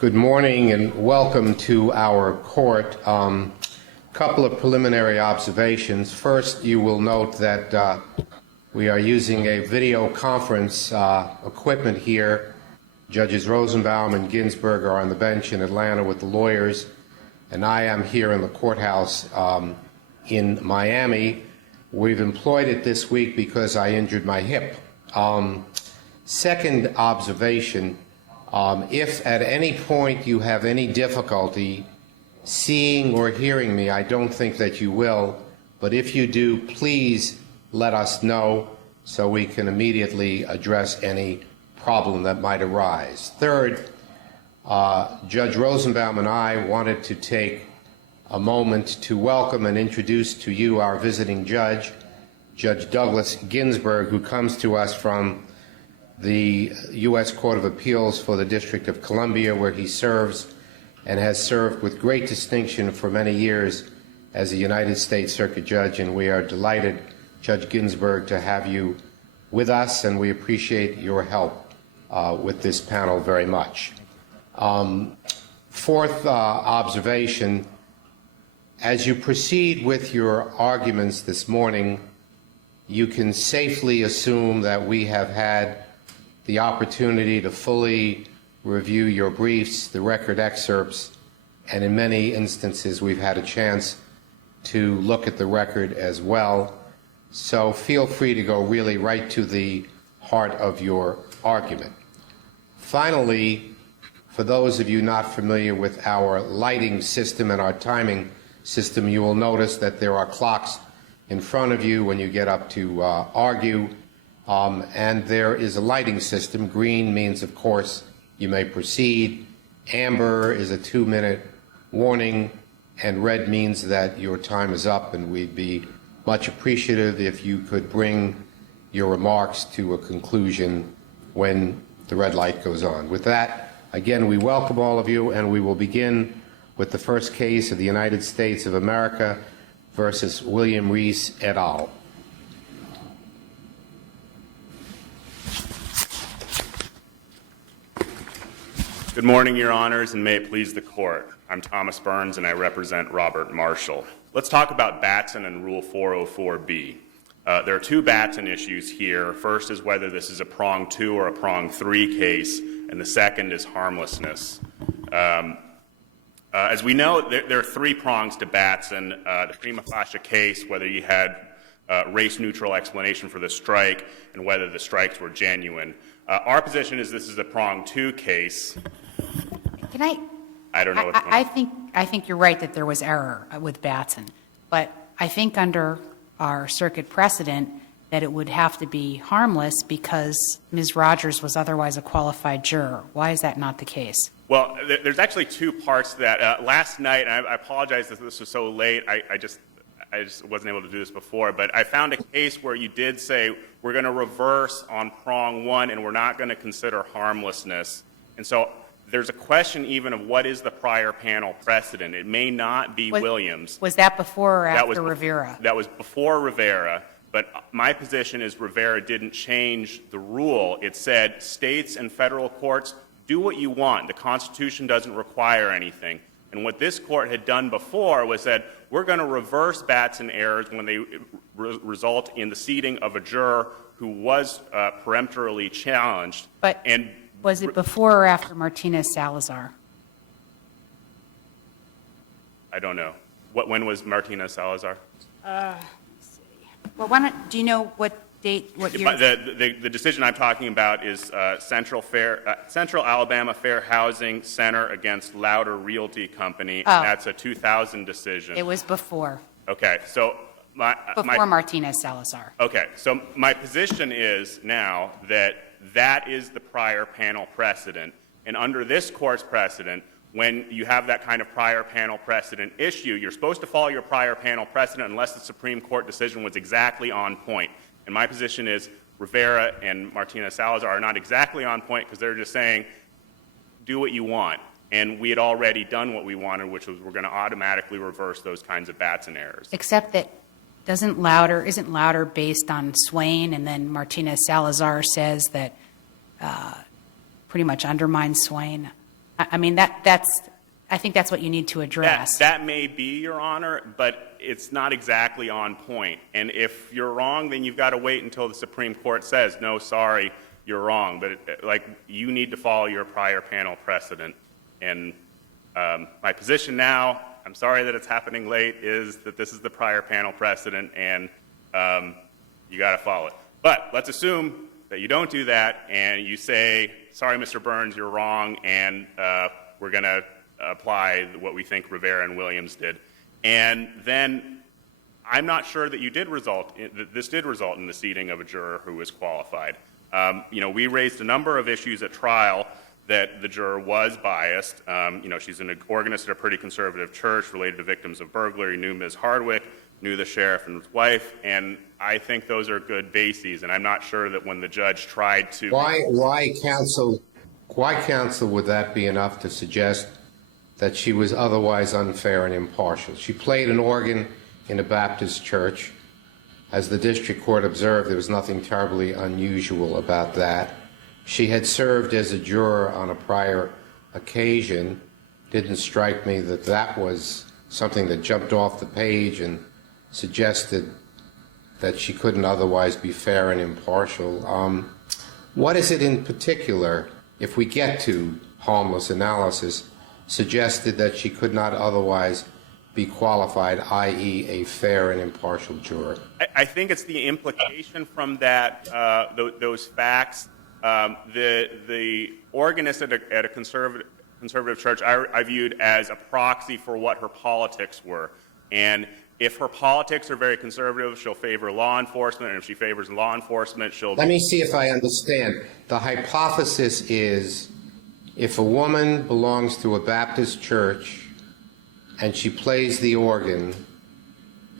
Good morning and welcome to our court. Couple of preliminary observations. First, you will note that we are using a video conference equipment here. Judges Rosenbaum and Ginsburg are on the bench in Atlanta with the lawyers, and I am here in the courthouse in Miami. We've employed it this week because I injured my hip. Second observation, if at any point you have any difficulty seeing or hearing me, I don't think that you will, but if you do, please let us know so we can immediately address any problem that might arise. Third, Judge Rosenbaum and I wanted to take a moment to welcome and introduce to you our visiting judge, Judge Douglas Ginsburg, who comes to us from the U.S. Court of Appeals for the District of Columbia, where he serves and has served with great distinction for many years as a United States Circuit Judge, and we are delighted, Judge Ginsburg, to have you with us, and we appreciate your help with this panel very much. Fourth observation, as you proceed with your arguments this morning, you can safely assume that we have had the opportunity to fully review your briefs, the record excerpts, and in many instances we've had a chance to look at the record as well. So feel free to go really right to the heart of your argument. Finally, for those of you not familiar with our lighting system and our timing system, you will notice that there are clocks in front of you when you get up to argue, and there is a lighting system. Green means, of course, you may proceed. Amber is a 2-minute warning, and red means that your time is up, and we'd be much appreciative if you could bring your remarks to a conclusion when the red light goes on. With that, again, we welcome all of you, and we will begin with the first case of the United States of America versus William Reese et al. Good morning, Your Honors, and may it please the Court. I'm Thomas Burns, and I represent Robert Marshall. Let's talk about Batson and Rule 404B. There are two Batson issues here. First is whether this is a prong 2 or a prong 3 case, and the second is harmlessness. As we know, there are 3 prongs to Batson. The prima facie case, whether you had race-neutral explanation for the strike, and whether the strikes were genuine. Our position is this is a prong 2 case. Can I don't know what's going on. I think you're right that there was error with Batson, but I think under our circuit precedent that it would have to be harmless because Ms. Rogers was otherwise a qualified juror. Why is that not the case? Well, there's actually 2 parts to that. Last night, and I apologize that this was so late, I just wasn't able to do this before, but I found a case where you did say we're going to reverse on prong 1 and we're not going to consider harmlessness. And so there's a question even of what is the prior panel precedent. It may not be Williams. Was that before or after Rivera? That was before Rivera, but my position is Rivera didn't change the rule. It said states and federal courts, do what you want. The Constitution doesn't require anything. And what this court had done before was that we're going to reverse Batson errors when they result in the seating of a juror who was peremptorily challenged. But was it before or after Martinez-Salazar? I don't know. When was Martinez-Salazar? Let's see. Well, do you know what date, what year? The decision I'm talking about is Central Alabama Fair Housing Center against Louder Realty Company. Oh. That's a 2000 decision. It was before. Okay, so before Martinez-Salazar. Okay, so my position is now that that is the prior panel precedent, and under this court's precedent, when you have that kind of prior panel precedent issue, you're supposed to follow your prior panel precedent unless the Supreme Court decision was exactly on point. And my position is Rivera and Martinez-Salazar are not exactly on point because they're just saying, do what you want. And we had already done what we wanted, which was we're going to automatically reverse those kinds of Batson errors. Except that isn't Louder based on Swain, and then Martinez-Salazar says that pretty much undermines Swain. I mean, I think that's what you need to address. That may be, Your Honor, but it's not exactly on point. And if you're wrong, then you've got to wait until the Supreme Court says, no, sorry, you're wrong. But you need to follow your prior panel precedent. And my position now, I'm sorry that it's happening late, is that this is the prior panel precedent, and you got to follow it. But let's assume that you don't do that, and you say, sorry, Mr. Burns, you're wrong, and we're going to apply what we think Rivera and Williams did. And then I'm not sure that this did result in the seating of a juror who was qualified. We raised a number of issues at trial that the juror was biased. She's an organist at a pretty conservative church related to victims of burglary, knew Ms. Hardwick, knew the sheriff and his wife, and I think those are good bases, and I'm not sure that when the judge tried to... Why, counsel, would that be enough to suggest that she was otherwise unfair and impartial? She played an organ in a Baptist church. As the district court observed, there was nothing terribly unusual about that. She had served as a juror on a prior occasion. Didn't strike me that that was something that jumped off the page and suggested that she couldn't otherwise be fair and impartial. What is it in particular, if we get to harmless analysis, suggested that she could not otherwise be qualified, i.e. a fair and impartial juror? I think it's the implication from that, those facts. The organist at a conservative church I viewed as a proxy for what her politics were. And if her politics are very conservative, she'll favor law enforcement, and if she favors law enforcement, she'll... Let me see if I understand. The hypothesis is if a woman belongs to a Baptist church and she plays the organ,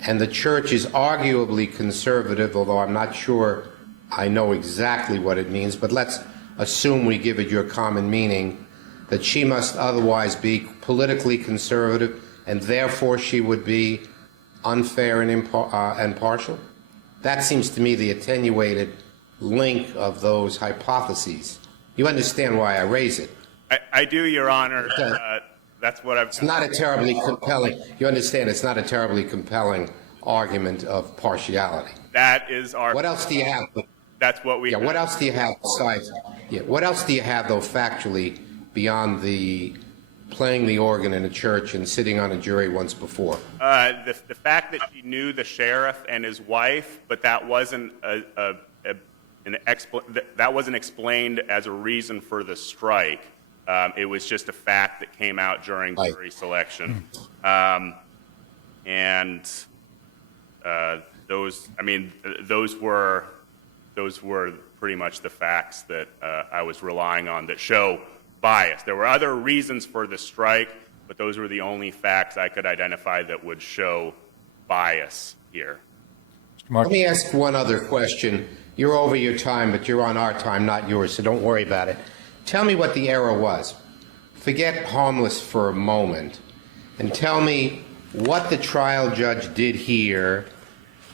and the church is arguably conservative, although I'm not sure I know exactly what it means, but let's assume we give it your common meaning, that she must otherwise be politically conservative, and therefore she would be unfair and partial? That seems to me the attenuated link of those hypotheses. You understand why I raise it? I do, Your Honor. That's what I've... It's not a terribly compelling... You understand, it's not a terribly compelling argument of partiality. That is our... What else do you have? That's what we... Yeah, what else do you have besides... Yeah, what else do you have, though, factually, beyond the playing the organ in a church and sitting on a jury once before? The fact that she knew the sheriff and his wife, but that wasn't that wasn't explained as a reason for the strike. It was just a fact that came out during jury selection. Those were pretty much the facts that I was relying on that show bias. There were other reasons for the strike, but those were the only facts I could identify that would show bias here. Let me ask one other question. You're over your time, but you're on our time, not yours, so don't worry about it. Tell me what the error was. Forget harmless for a moment, and tell me what the trial judge did here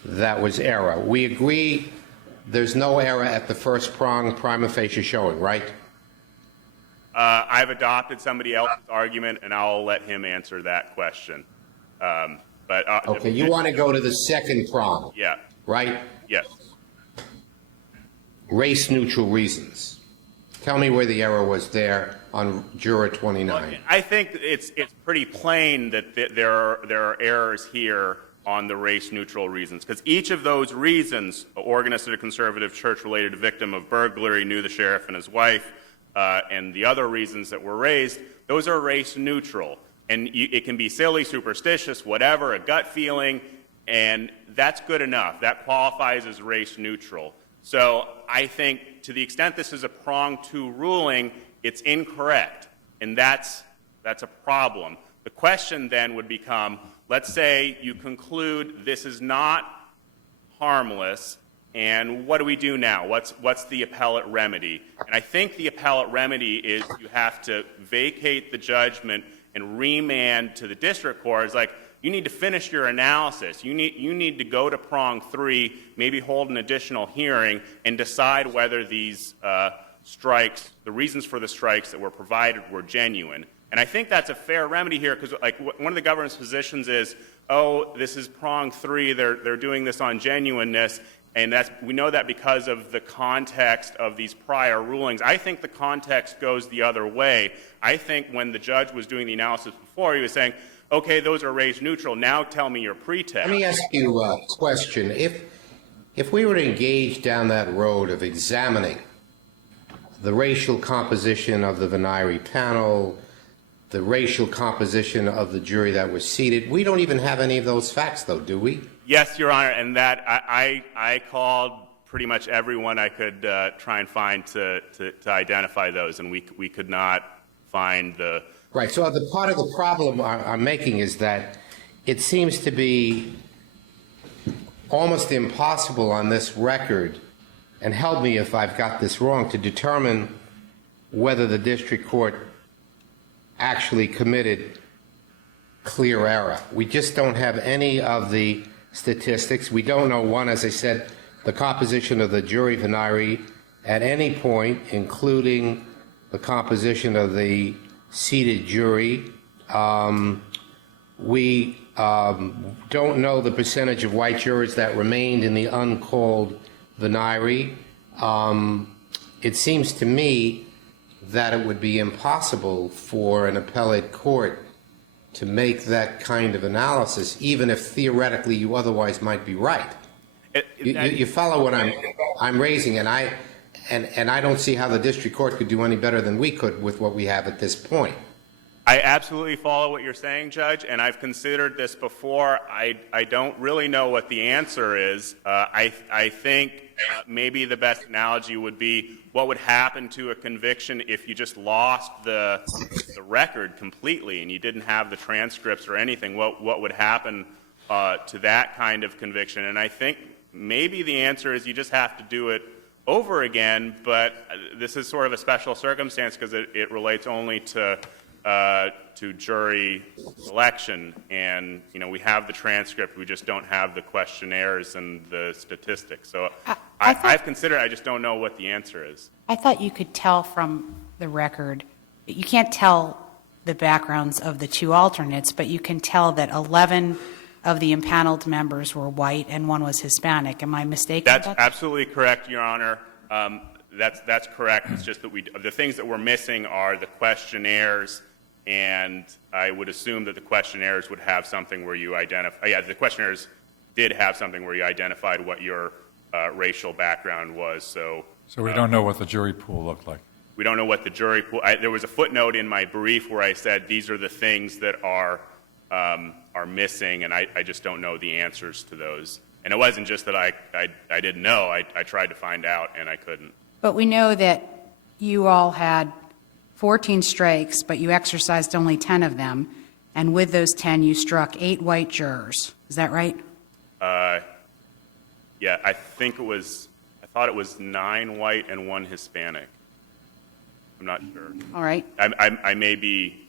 that was error. We agree there's no error at the first prong prima facie showing, right? I've adopted somebody else's argument, and I'll let him answer that question. Okay, you want to go to the second prong? Yeah. Right? Yes. Race-neutral reasons. Tell me where the error was there on Juror 29. Well, I think it's pretty plain that there are errors here on the race-neutral reasons, because each of those reasons, organist at a conservative church related to victim of burglary, knew the sheriff and his wife, and the other reasons that were raised, those are race-neutral. And it can be silly, superstitious, whatever, a gut feeling, and that's good enough. That qualifies as race-neutral. So I think to the extent this is a prong 2 ruling, it's incorrect, and that's a problem. The question then would become, let's say you conclude this is not harmless, and what do we do now? What's the appellate remedy? And I think the appellate remedy is you have to vacate the judgment and remand to the district court. It's like, you need to finish your analysis. You need to go to prong 3, maybe hold an additional hearing, and decide whether these strikes, the reasons for the strikes that were provided were genuine. And I think that's a fair remedy here because, like, one of the government's positions is, oh, this is prong 3, they're doing this on genuineness, and we know that because of the context of these prior rulings. I think the context goes the other way. I think when the judge was doing the analysis before, he was saying, okay, those are race neutral, now tell me your pretext. Let me ask you a question. If we were to engage down that road of examining the racial composition of the Venire panel, the racial composition of the jury that was seated, we don't even have any of those facts, though, do we? Yes, Your Honor, and that I called pretty much everyone I could try and find to identify those, and we could not find the... Right, so the part of the problem I'm making is that it seems to be almost impossible on this record, and help me if I've got this wrong, to determine whether the district court actually committed clear error. We just don't have any of the statistics. We don't know, one, as I said, the composition of the jury Venire at any point, including the composition of the seated jury. We don't know the percentage of white jurors that remained in the uncalled Venire. It seems to me that it would be impossible for an appellate court to make that kind of analysis, even if theoretically you otherwise might be right. You follow what I'm raising, and I don't see how the district court could do any better than we could with what we have at this point. I absolutely follow what you're saying, Judge, and I've considered this before. I don't really know what the answer is. I think maybe the best analogy would be what would happen to a conviction if you just lost the record completely and you didn't have the transcripts or anything. What would happen to that kind of conviction? And I think maybe the answer is you just have to do it over again, but this is sort of a special circumstance because it relates only to jury selection, and we have the transcript, we just don't have the questionnaires and the statistics. So I've considered, I just don't know what the answer is. I thought you could tell from the record, you can't tell the backgrounds of the two alternates, but you can tell that 11 of the impaneled members were white and 1 was Hispanic. Am I mistaken? That's absolutely correct, Your Honor. That's correct. It's just that the things that we're missing are the questionnaires, and I would assume that the questionnaires would have something where you identify. Yeah, the questionnaires did have something where you identified what your racial background was. So we don't know what the jury pool looked like. We don't know what the jury pool. There was a footnote in my brief where I said these are the things that are missing, and I just don't know the answers to those. And it wasn't just that I didn't know. I tried to find out, and I couldn't. But we know that you all had 14 strikes, but you exercised only 10 of them, and with those 10, you struck 8 white jurors. Is that right? Yeah, I thought it was 9 white and 1 Hispanic. I'm not sure. All right. I may be.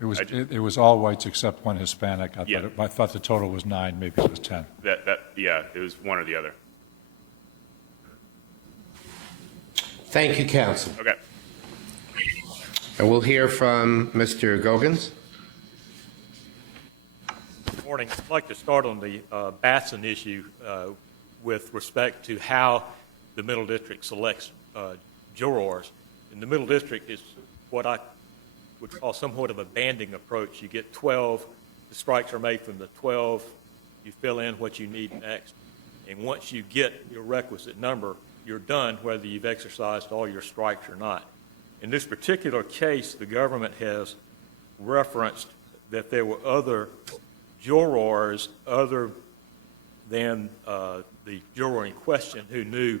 It was all whites except 1 Hispanic. Yeah. I thought the total was 9, maybe it was 10. Yeah, it was one or the other. Thank you, counsel. Okay. And we'll hear from Mr. Gogans. Good morning. I'd like to start on the Batson issue with respect to how the Middle District selects jurors. In the Middle District is what I would call somewhat of a banding approach. You get 12, the strikes are made from the 12, you fill in what you need next, and once you get your requisite number, you're done whether you've exercised all your strikes or not. In this particular case, the government has referenced that there were other jurors other than the juror in question who knew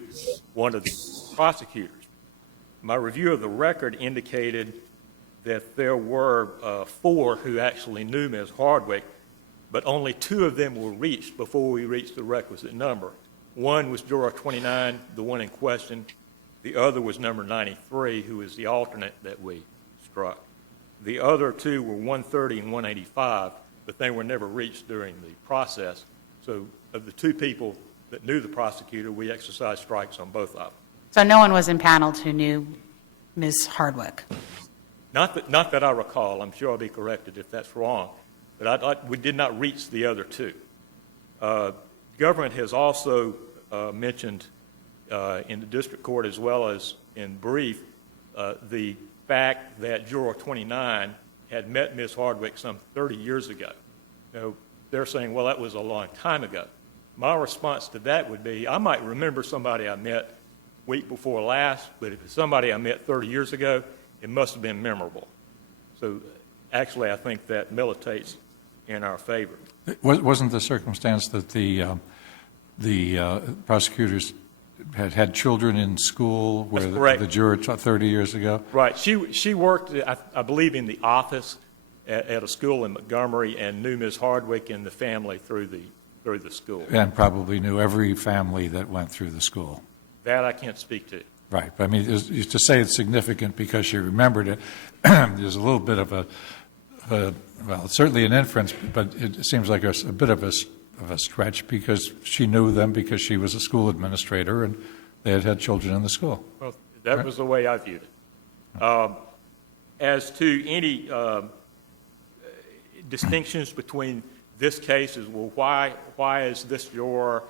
one of the prosecutors. My review of the record indicated that there were 4 who actually knew Ms. Hardwick, but only 2 of them were reached before we reached the requisite number. One was juror 29, the one in question. The other was number 93, who is the alternate that we struck. The other 2 were 130 and 185, but they were never reached during the process. So of the 2 people that knew the prosecutor, we exercised strikes on both of them. So no one was impaneled who knew Ms. Hardwick? Not that I recall. I'm sure I'll be corrected if that's wrong. But we did not reach the other two. Government has also mentioned in the district court as well as in brief the fact that Juror 29 had met Ms. Hardwick some 30 years ago. Now, they're saying, well, that was a long time ago. My response to that would be, I might remember somebody I met week before last, but if it's somebody I met 30 years ago, it must have been memorable. So actually, I think that militates in our favor. Wasn't the circumstance that the prosecutors had children in school where the juror 30 years ago? Right. She worked, I believe, in the office at a school in Montgomery and knew Ms. Hardwick and the family through the school. And probably knew every family that went through the school. That I can't speak to. Right. But I mean, to say it's significant because she remembered it, there's a little bit of well, it's certainly an inference, but it seems like a bit of a stretch because she knew them because she was a school administrator and they had children in the school. Well, that was the way I viewed it. As to any distinctions between this case as well, why is this juror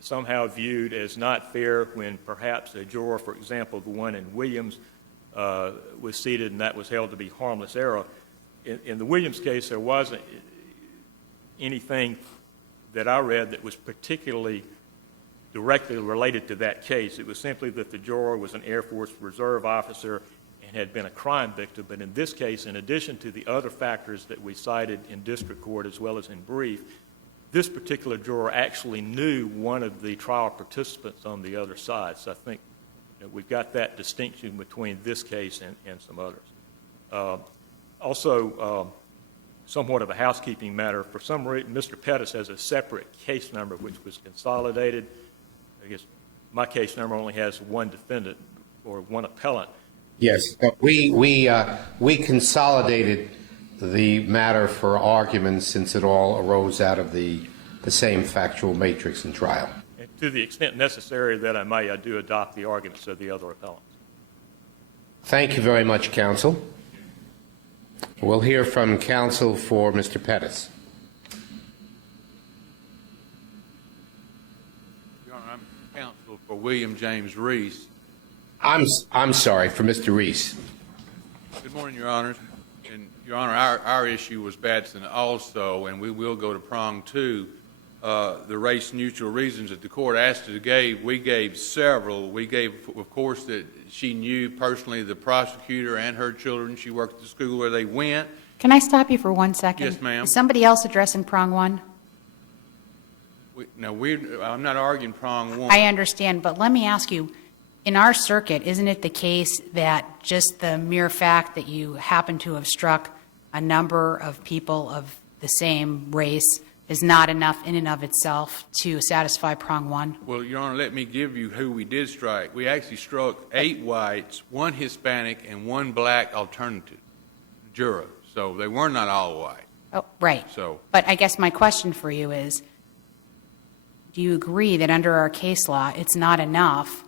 somehow viewed as not fair when perhaps a juror, for example, the one in Williams, was seated and that was held to be harmless error. In the Williams case, there wasn't anything that I read that was particularly directly related to that case. It was simply that the juror was an Air Force Reserve officer and had been a crime victim. But in this case, in addition to the other factors that we cited in district court as well as in brief, this particular juror actually knew one of the trial participants on the other side. So I think we've got that distinction between this case and some others. Also, somewhat of a housekeeping matter, for some reason, Mr. Pettis has a separate case number which was consolidated. I guess my case number only has one defendant or one appellant. Yes, but we consolidated the matter for argument since it all arose out of the same factual matrix and trial. And to the extent necessary that I may, I do adopt the arguments of the other appellants. Thank you very much, counsel. We'll hear from counsel for Mr. Pettis. Your Honor, I'm counsel for William James Reese. I'm sorry, for Mr. Reese. Good morning, Your Honors. And Your Honor, our issue was Batson also, and we will go to prong two. The race-neutral reasons that the court asked us to give, we gave several. We gave, of course, that she knew personally the prosecutor and her children. She worked at the school where they went. Can I stop you for 1 second? Yes, ma'am. Is somebody else addressing prong one? I'm not arguing prong one. I understand, but let me ask you, in our circuit, isn't it the case that just the mere fact that you happen to have struck a number of people of the same race is not enough in and of itself to satisfy prong one? Well, Your Honor, let me give you who we did strike. We actually struck 8 whites, 1 Hispanic, and 1 black alternative juror. So they were not all white. Oh, right. So, but I guess my question for you is, do you agree that under our case law, it's not enough,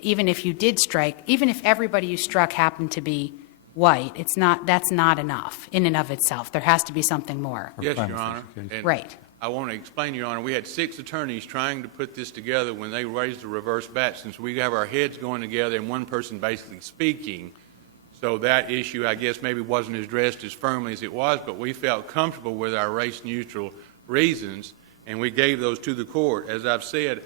even if you did strike, even if everybody you struck happened to be white, that's not enough in and of itself. There has to be something more. yes, Your Honor. And Right. I want to explain, Your Honor, we had 6 attorneys trying to put this together when they raised the reverse Batson. So we have our heads going together and one person basically speaking. So that issue, I guess, maybe wasn't addressed as firmly as it was, but we felt comfortable with our race-neutral reasons, and we gave those to the court. As I've said,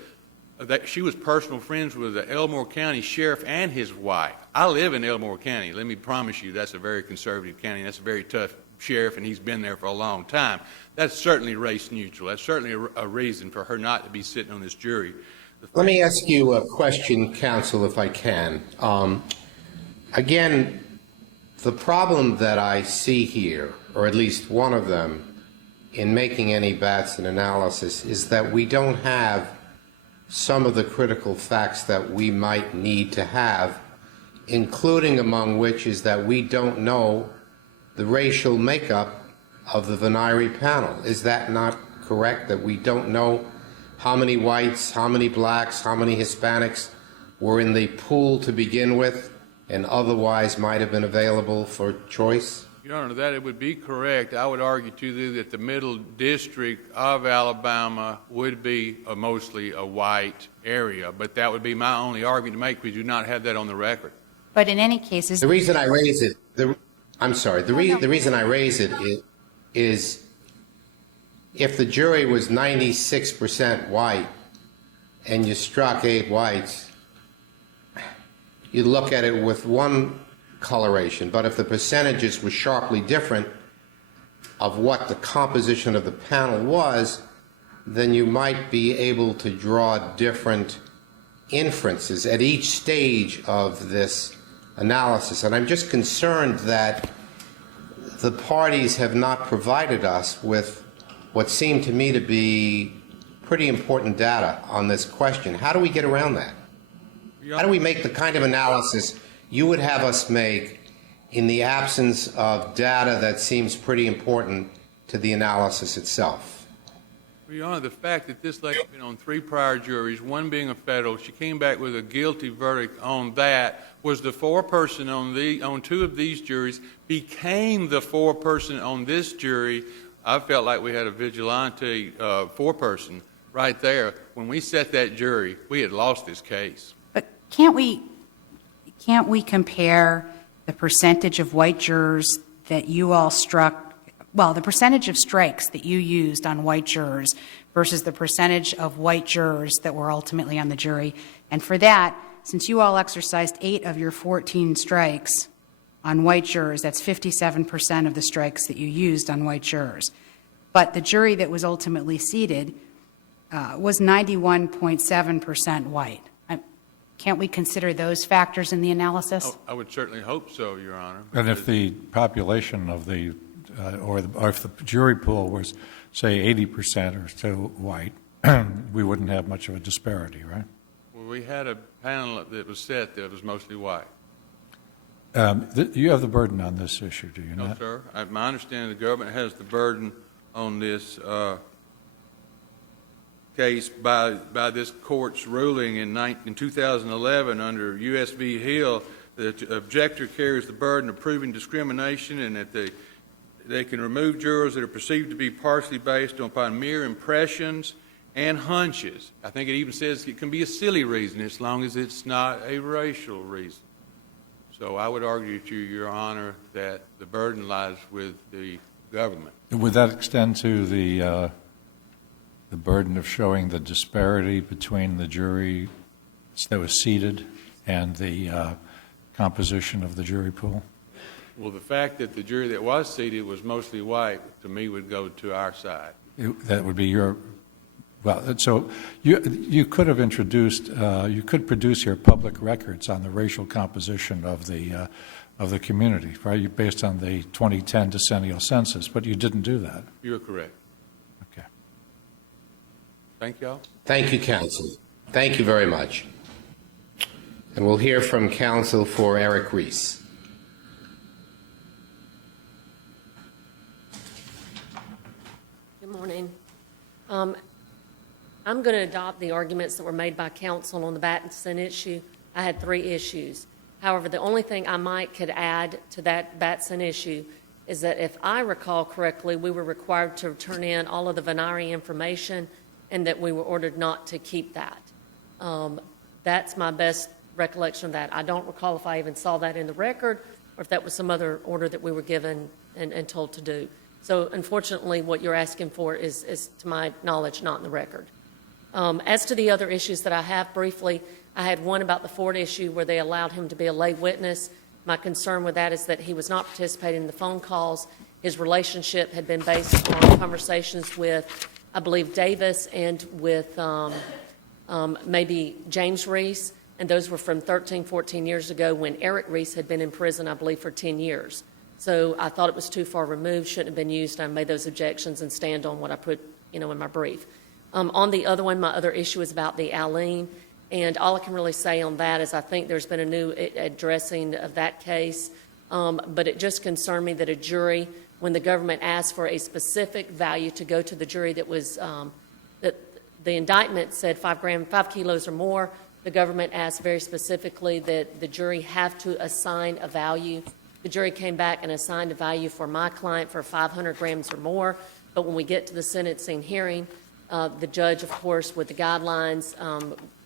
that she was personal friends with the Elmore County Sheriff and his wife. I live in Elmore County. Let me promise you that's a very conservative county. That's a very tough sheriff, and he's been there for a long time. That's certainly race-neutral. That's certainly a reason for her not to be sitting on this jury. Let me ask you a question, counsel, if I can. Again, the problem that I see here, or at least one of them, in making any Batson analysis is that we don't have some of the critical facts that we might need to have, including among which is that we don't know the racial makeup of the Venire panel. Is that not correct, that we don't know how many whites, how many blacks, how many Hispanics were in the pool to begin with and otherwise might have been available for choice? Your Honor, that it would be correct. I would argue to you that the Middle District of Alabama would be mostly a white area, but that would be my only argument to make. We do not have that on the record. But in any case, The reason I raise it, I'm sorry, the reason I raise it is if the jury was 96% white and you struck 8 whites, you look at it with one coloration. But if the percentages were sharply different of what the composition of the panel was, then you might be able to draw different inferences at each stage of this analysis. And I'm just concerned that the parties have not provided us with what seemed to me to be pretty important data on this question. How do we get around that? How do we make the kind of analysis you would have us make in the absence of data that seems pretty important to the analysis itself? Well, Your Honor, the fact that this lady's been on 3 prior juries, one being a federal, she came back with a guilty verdict on that, was the foreperson on 2 of these juries, became the foreperson on this jury. I felt like we had a vigilante foreperson right there. When we set that jury, we had lost this case. but can't we compare the percentage of white jurors that you all struck, well, the percentage of strikes that you used on white jurors versus the percentage of white jurors that were ultimately on the jury? And for that, since you all exercised 8 of your 14 strikes on white jurors, that's 57% of the strikes that you used on white jurors. But the jury that was ultimately seated was 91.7% white. Can't we consider those factors in the analysis? I would certainly hope so, Your Honor. And if the population of the, or if the jury pool was, say, 80% or so white, we wouldn't have much of a disparity, right? Well, we had a panel that was set that was mostly white. You have the burden on this issue, do you No, not? sir. My understanding, the government has the burden on this case by this court's ruling in 2011 under U.S. v. Hill. The objector carries the burden of proving discrimination and that they can remove jurors that are perceived to be partially based upon mere impressions and hunches. I think it even says it can be a silly reason as long as it's not a racial reason. So I would argue to Your Honor that the burden lies with the government. Would that extend to the burden of showing the disparity between the jury that was seated and the composition of the jury pool? Well, the fact that the jury that was seated was mostly white, to me, would go to our side. That would be your, well, so you could have introduced, you could produce your public records on the racial composition of the community, right, based on the 2010 decennial census, but you didn't do that. You're correct. Okay. Thank y'all. Thank you, counsel. Thank you very much. And we'll hear from counsel for Eric Reese. Good morning. I'm going to adopt the arguments that were made by counsel on the Batson issue. I had 3 issues. However, the only thing I could add to that Batson issue is that if I recall correctly, we were required to turn in all of the Venari information and that we were ordered not to keep that. That's my best recollection of that. I don't recall if I even saw that in the record or if that was some other order that we were given and told to do. So unfortunately, what you're asking for is, to my knowledge, not in the record. As to the other issues that I have briefly, I had one about the Ford issue where they allowed him to be a lay witness. My concern with that is that he was not participating in the phone calls. His relationship had been based on conversations with, I believe, Davis and with maybe James Reese, and those were from 13, 14 years ago when Eric Reese had been in prison, I believe, for 10 years. So I thought it was too far removed, shouldn't have been used. I made those objections and stand on what I put, in my brief. On the other one, my other issue is about the Alene, and all I can really say on that is I think there's been a new addressing of that case, but it just concerned me that a jury, when the government asked for a specific value to go to the jury that was, that the indictment said 5 kilos or more, the government asked very specifically that the jury have to assign a value. The jury came back and assigned a value for my client for 500 grams or more, but when we get to the sentencing hearing, the judge, of course, with the guidelines,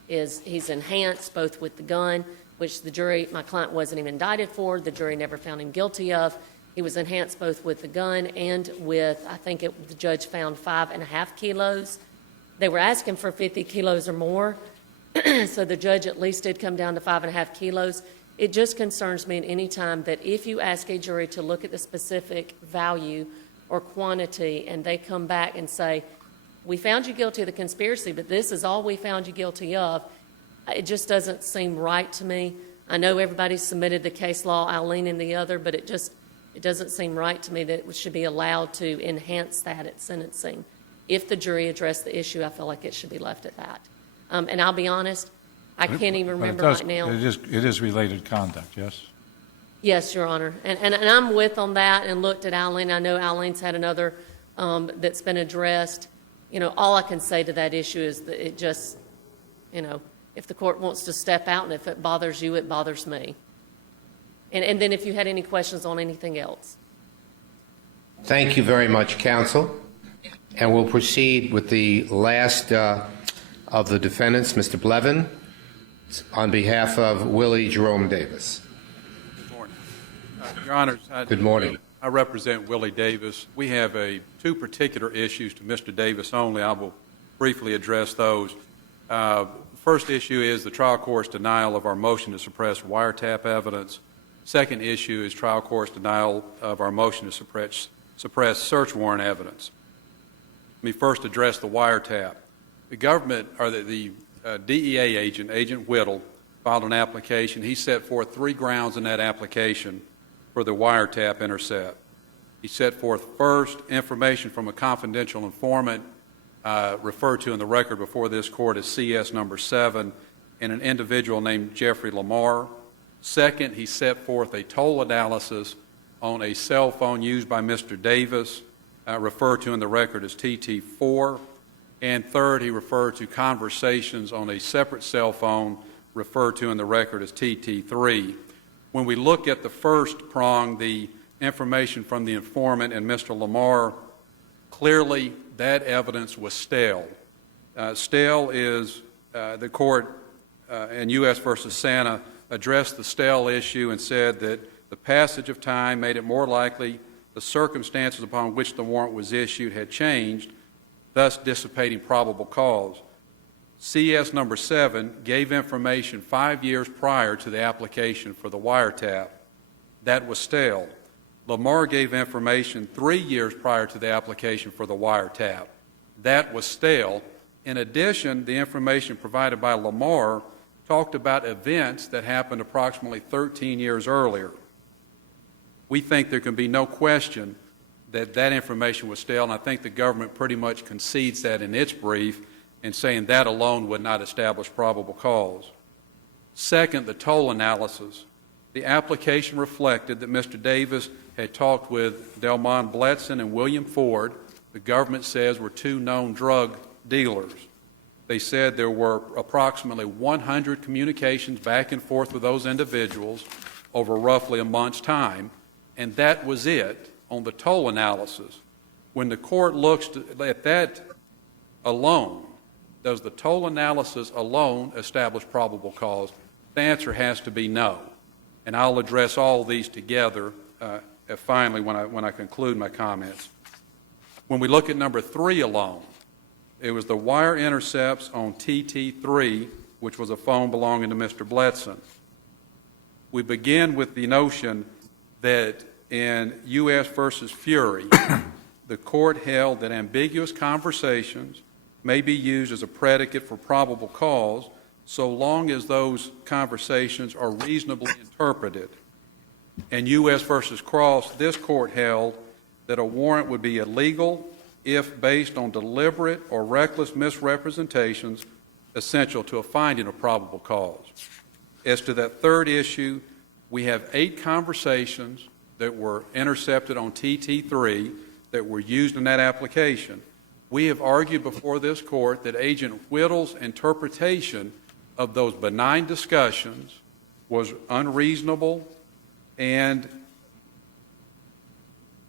he's enhanced both with the gun, which the jury, my client wasn't even indicted for, the jury never found him guilty of. He was enhanced both with the gun and with, the judge found 5.5 kilos. They were asking for 50 kilos or more, so the judge at least did come down to 5.5 kilos. It just concerns me at any time that if you ask a jury to look at the specific value or quantity and they come back and say, we found you guilty of the conspiracy, but this is all we found you guilty of, it just doesn't seem right to me. I know everybody submitted the case law, I'll lean in the other, but it doesn't seem right to me that it should be allowed to enhance that at sentencing. If the jury addressed the issue, I feel like it should be left at that. And I'll be honest, I can't even remember right now. It is related conduct, yes? Yes, Your Honor. And I'm with on that and looked at Eileen. I know Eileen's had another that's been addressed. You know, all I can say to that issue is that it just, you know, if the court wants to step out and if it bothers you, it bothers me. And then if you had any questions on anything else. Thank you very much, counsel. And we'll proceed with the last of the defendants, Mr. Blevin, on behalf of Willie Jerome Davis. Good morning. Your Honors, Good morning. I represent Willie Davis. We have two particular issues to Mr. Davis only. I will briefly address those. First issue is the trial court's denial of our motion to suppress wiretap evidence. Second issue is trial court's denial of our motion to suppress search warrant evidence. Let me first address the wiretap. The government, or the DEA agent, Agent Whittle, filed an application. He set forth 3 grounds in that application for the wiretap intercept. He set forth first information from a confidential informant referred to in the record before this court as CS number 7 and an individual named Jeffrey Lamar. Second, he set forth a toll analysis on a cell phone used by Mr. Davis, referred to in the record as TT4. And third, he referred to conversations on a separate cell phone referred to in the record as TT3. When we look at the first prong, the information from the informant and Mr. Lamar, clearly that evidence was stale. Stale is, the court in U.S. versus Santa addressed the stale issue and said that the passage of time made it more likely the circumstances upon which the warrant was issued had changed, thus dissipating probable cause. CS number 7 gave information 5 years prior to the application for the wiretap. That was stale. Lamar gave information 3 years prior to the application for the wiretap. That was stale. In addition, the information provided by Lamar talked about events that happened approximately 13 years earlier. We think there can be no question that that information was stale, and I think the government pretty much concedes that in its brief in saying that alone would not establish probable cause. Second, the toll analysis. The application reflected that Mr. Davis had talked with Delmon Bletson and William Ford, the government says were 2 known drug dealers. They said there were approximately 100 communications back and forth with those individuals over roughly a month's time, and that was it on the toll analysis. When the court looks at that alone, does the toll analysis alone establish probable cause? The answer has to be no. And I'll address all these together finally when I conclude my comments. When we look at number 3 alone, it was the wire intercepts on TT3, which was a phone belonging to Mr. Bletson. We begin with the notion that in U.S. versus Fury, the court held that ambiguous conversations may be used as a predicate for probable cause so long as those conversations are reasonably interpreted. In U.S. versus Cross, this court held that a warrant would be illegal if based on deliberate or reckless misrepresentations essential to a finding of probable cause. As to that third issue, we have 8 conversations that were intercepted on TT3 that were used in that application. We have argued before this court that Agent Whittle's interpretation of those benign discussions was unreasonable and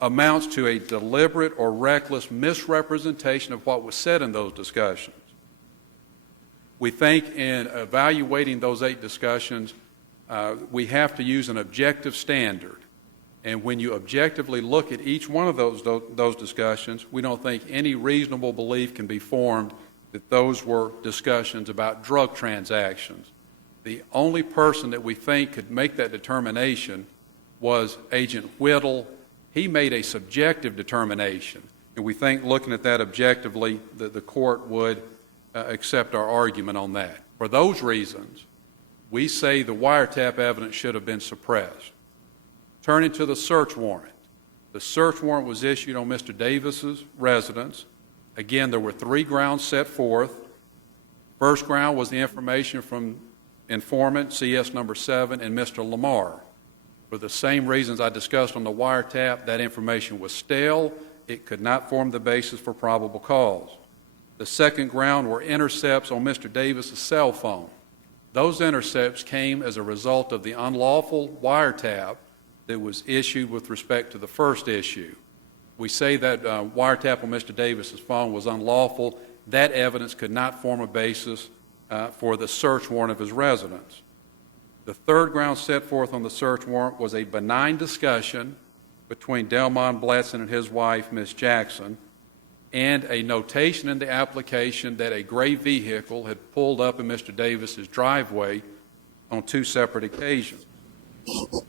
amounts to a deliberate or reckless misrepresentation of what was said in those discussions. We think in evaluating those 8 discussions, we have to use an objective standard. And when you objectively look at each one of those discussions, we don't think any reasonable belief can be formed that those were discussions about drug transactions. The only person that we think could make that determination was Agent Whittle. He made a subjective determination, and we think looking at that objectively that the court would accept our argument on that. For those reasons, we say the wiretap evidence should have been suppressed. Turning to the search warrant. The search warrant was issued on Mr. Davis's residence. Again, there were 3 grounds set forth. First ground was the information from informant, CS number 7, and Mr. Lamar. For the same reasons I discussed on the wiretap, that information was stale. It could not form the basis for probable cause. The second ground were intercepts on Mr. Davis's cell phone. Those intercepts came as a result of the unlawful wiretap that was issued with respect to the first issue. We say that wiretap on Mr. Davis's phone was unlawful. That evidence could not form a basis for the search warrant of his residence. The third ground set forth on the search warrant was a benign discussion between Delmon Bletson and his wife, Ms. Jackson, and a notation in the application that a gray vehicle had pulled up in Mr. Davis's driveway on 2 separate occasions.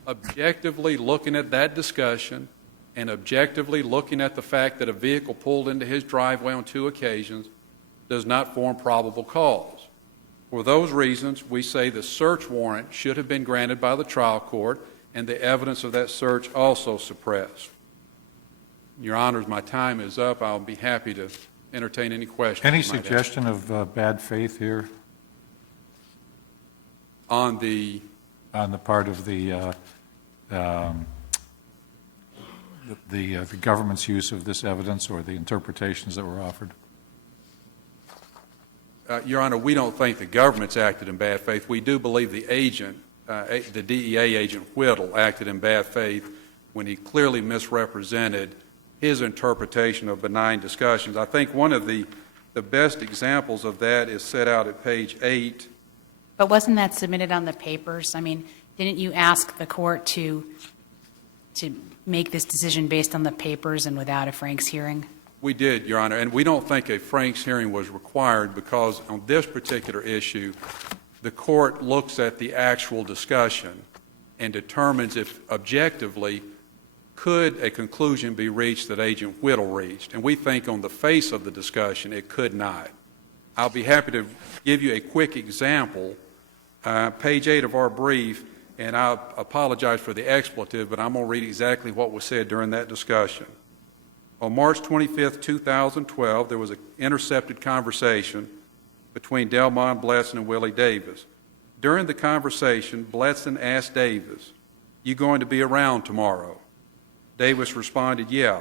Objectively looking at that discussion and objectively looking at the fact that a vehicle pulled into his driveway on 2 occasions does not form probable cause. For those reasons, we say the search warrant should have been granted by the trial court and the evidence of that search also suppressed. Your Honors, my time is up. I'll be happy to entertain any questions. Any you might have. suggestion of bad faith here On the part of the government's use of this evidence or the interpretations that were offered? Your Honor, we don't think the government's acted in bad faith. We do believe the agent, the DEA agent Whittle, acted in bad faith when he clearly misrepresented his interpretation of benign discussions. I think one of the best examples of that is set out at page 8. But wasn't that submitted on the papers? I mean, didn't you ask the court to make this decision based on the papers and without a Franks hearing? We did, Your Honor, and we don't think a Franks hearing was required because on this particular issue, the court looks at the actual discussion and determines if objectively could a conclusion be reached that Agent Whittle reached. And we think on the face of the discussion, it could not. I'll be happy to give you a quick example. Page 8 of our brief, and I apologize for the expletive, but I'm going to read exactly what was said during that discussion. On March 25, 2012, there was an intercepted conversation between Delmon Bletson and Willie Davis. During the conversation, Bletson asked Davis, "You going to be around tomorrow?" Davis responded, "Yeah."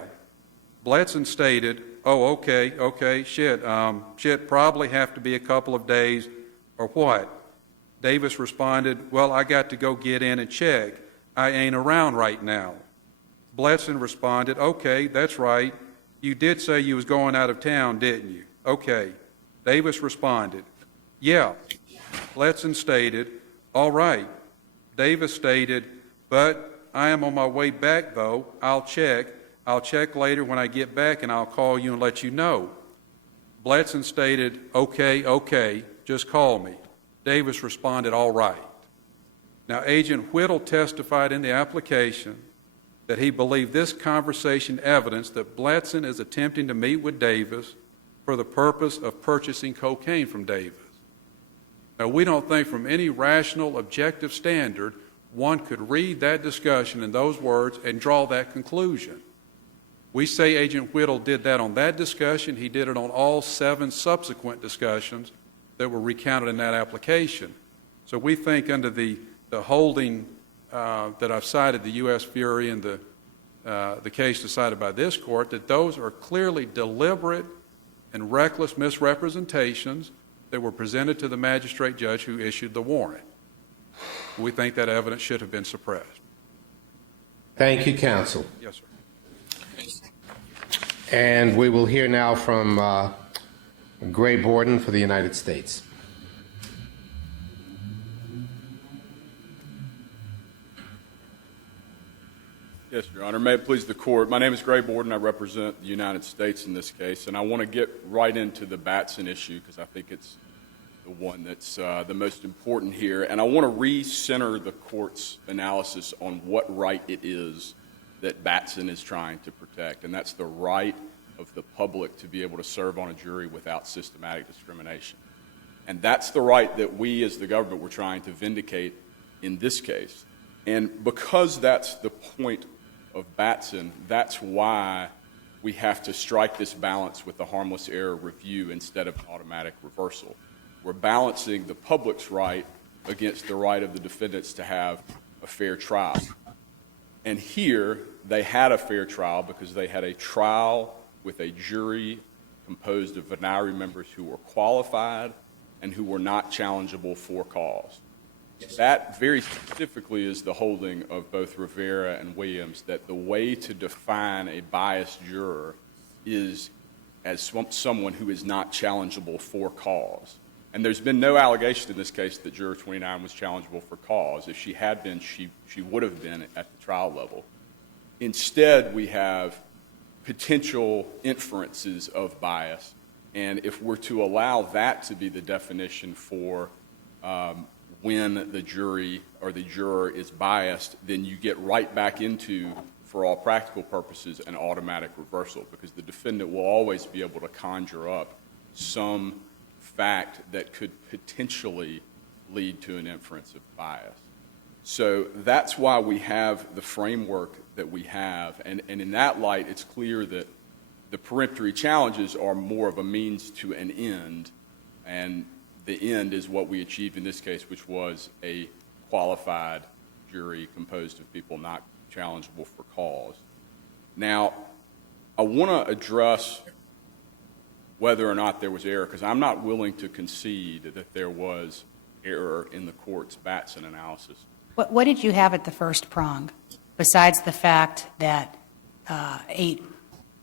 Bletson stated, "Oh, okay, shit, probably have to be a couple of days, or what?" Davis responded, "Well, I got to go get in and check. I ain't around right now." Bletson responded, "Okay, that's right. You did say you was going out of town, didn't you?" "Okay." Davis responded, "Yeah." Bletson stated, "All right." Davis stated, "But I am on my way back, though. I'll check. I'll check later when I get back, and I'll call you and let you know." Bletson stated, Okay, just call me." Davis responded, "All right." Now, Agent Whittle testified in the application that he believed this conversation evidenced that Bletson is attempting to meet with Davis for the purpose of purchasing cocaine from Davis. Now, we don't think from any rational, objective standard one could read that discussion in those words and draw that conclusion. We say Agent Whittle did that on that discussion. He did it on all 7 subsequent discussions that were recounted in that application. So we think under the holding that I've cited, the U.S. Fury and the case decided by this court, that those are clearly deliberate and reckless misrepresentations that were presented to the magistrate judge who issued the warrant. We think that evidence should have been suppressed. Thank you, counsel. Yes, sir. And we will hear now from Gray Borden for the United States. Yes, Your Honor. May it please the Court. My name is Gray Borden. I represent the United States in this case, and I want to get right into the Batson issue because I think it's the one that's the most important here. And I want to re-center the Court's analysis on what right it is that Batson is trying to protect, and that's the right of the public to be able to serve on a jury without systematic discrimination. And that's the right that we as the government were trying to vindicate in this case. And because that's the point of Batson, that's why we have to strike this balance with the harmless error review instead of automatic reversal. We're balancing the public's right against the right of the defendants to have a fair trial. And here, they had a fair trial because they had a trial with a jury composed of venire members who were qualified and who were not challengeable for cause. That very specifically is the holding of both Rivera and Williams, that the way to define a biased juror is as someone who is not challengeable for cause. And there's been no allegation in this case that Juror 29 was challengeable for cause. If she had been, she would have been at the trial level. Instead, we have potential inferences of bias. And if we're to allow that to be the definition for when the jury or the juror is biased, then you get right back into, for all practical purposes, an automatic reversal, because the defendant will always be able to conjure up some fact that could potentially lead to an inference of bias. So that's why we have the framework that we have. And in that light, it's clear that the peremptory challenges are more of a means to an end, and the end is what we achieved in this case, which was a qualified jury composed of people not challengeable for cause. Now, I want to address whether or not there was error, because I'm not willing to concede that there was error in the court's Batson analysis. What did you have at the first prong, besides the fact that 8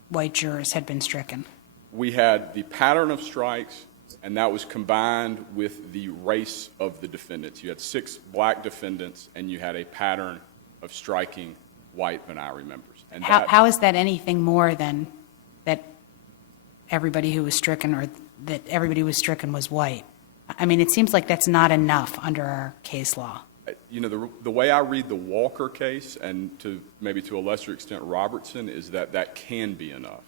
white jurors had been stricken? We had the pattern of strikes, and that was combined with the race of the defendants. You had 6 black defendants, and you had a pattern of striking white venire members. And How is that anything more than that everybody who was stricken or that everybody who was stricken was white? I mean, it seems like that's not enough under our case law. You know, the way I read the Walker case, and maybe to a lesser extent Robertson, is that that can be enough.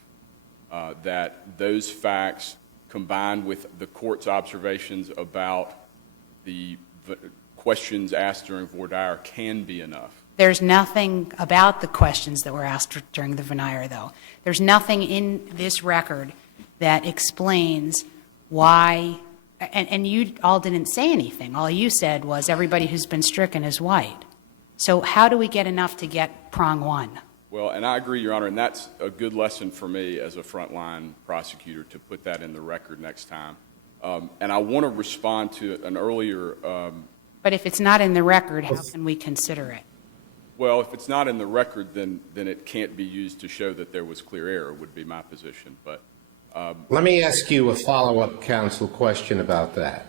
That those facts combined with the court's observations about the questions asked during voir dire can be enough. There's nothing about the questions that were asked during the venire, though. There's nothing in this record that explains why, and you all didn't say anything. All you said was everybody who's been stricken is white. So how do we get enough to get prong 1? Well, and I agree, Your Honor, and that's a good lesson for me as a frontline prosecutor to put that in the record next time. And I want to respond to an earlier... But if it's not in the record, how can we consider it? Well, if it's not in the record, then it can't be used to show that there was clear error, would be my position. But Let me ask you a follow-up counsel question about that.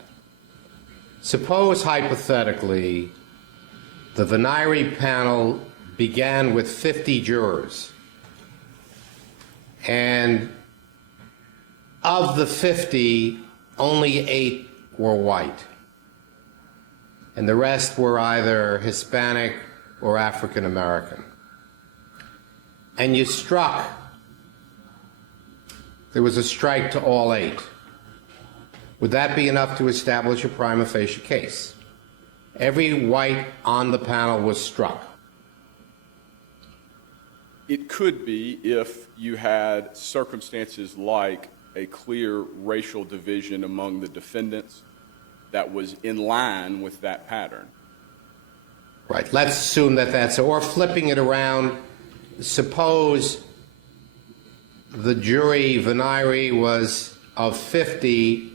Suppose, hypothetically, the venire panel began with 50 jurors, and of the 50, only 8 were white, and the rest were either Hispanic or African American. And you struck. There was a strike to all 8. Would that be enough to establish a prima facie case? Every white on the panel was struck. it could be if you had circumstances like a clear racial division among the defendants that was in line with that pattern. Right. Let's assume that that's, or flipping it around, suppose the jury venire was of 50,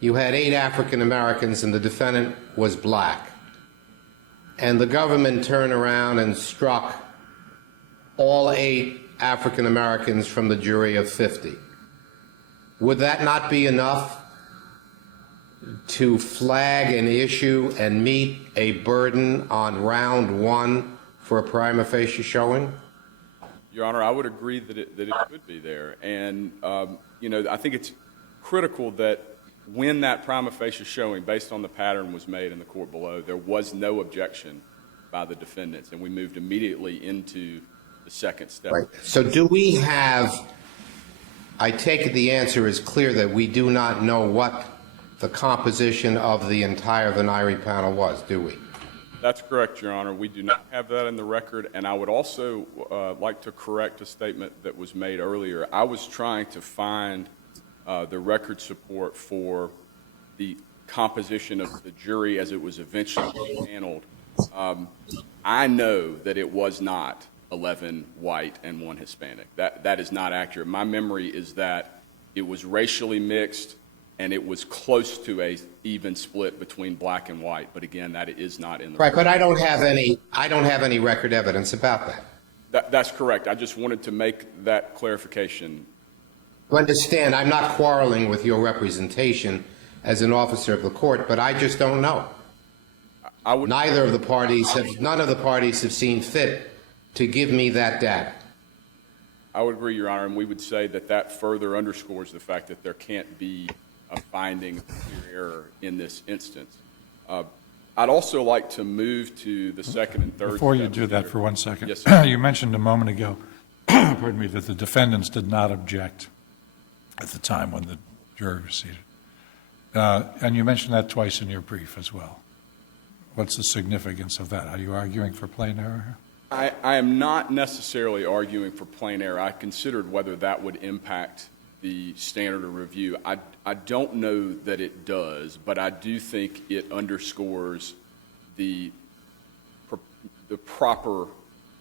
you had 8 African Americans and the defendant was black, and the government turned around and struck all 8 African Americans from the jury of 50. Would that not be enough to flag an issue and meet a burden on round 1 for a prima facie showing? Your Honor, I would agree that it could be there. And, I think it's critical that when that prima facie showing, based on the pattern, was made in the court below, there was no objection by the defendants, and we moved immediately into the second step. Right. So do we have, I take it the answer is clear that we do not know what the composition of the entire Venire panel was, do we? That's correct, Your Honor. We do not have that in the record, and I would also like to correct a statement that was made earlier. I was trying to find the record support for the composition of the jury as it was eventually paneled. I know that it was not 11 white and 1 Hispanic. That is not accurate. My memory is that it was racially mixed, and it was close to a even split between black and white. But again, that is not in the Right, but I don't have any record evidence about that. That's correct. I just wanted to make that clarification. You understand, I'm not quarreling with your representation as an officer of the court, but I just don't know. None of the parties have seen fit to give me that data. I would agree, Your Honor, and we would say that further underscores the fact that there can't be a finding of clear error in this instance. I'd also like to move to the second and third. Before you do that for 1 second. Yes, sir. You mentioned a moment ago, pardon me, that the defendants did not object at the time when the jury was seated. And you mentioned that twice in your brief as well. What's the significance of that? Are you arguing for plain error? I am not necessarily arguing for plain error. I considered whether that would impact the standard of review. I don't know that it does, but I do think it underscores the proper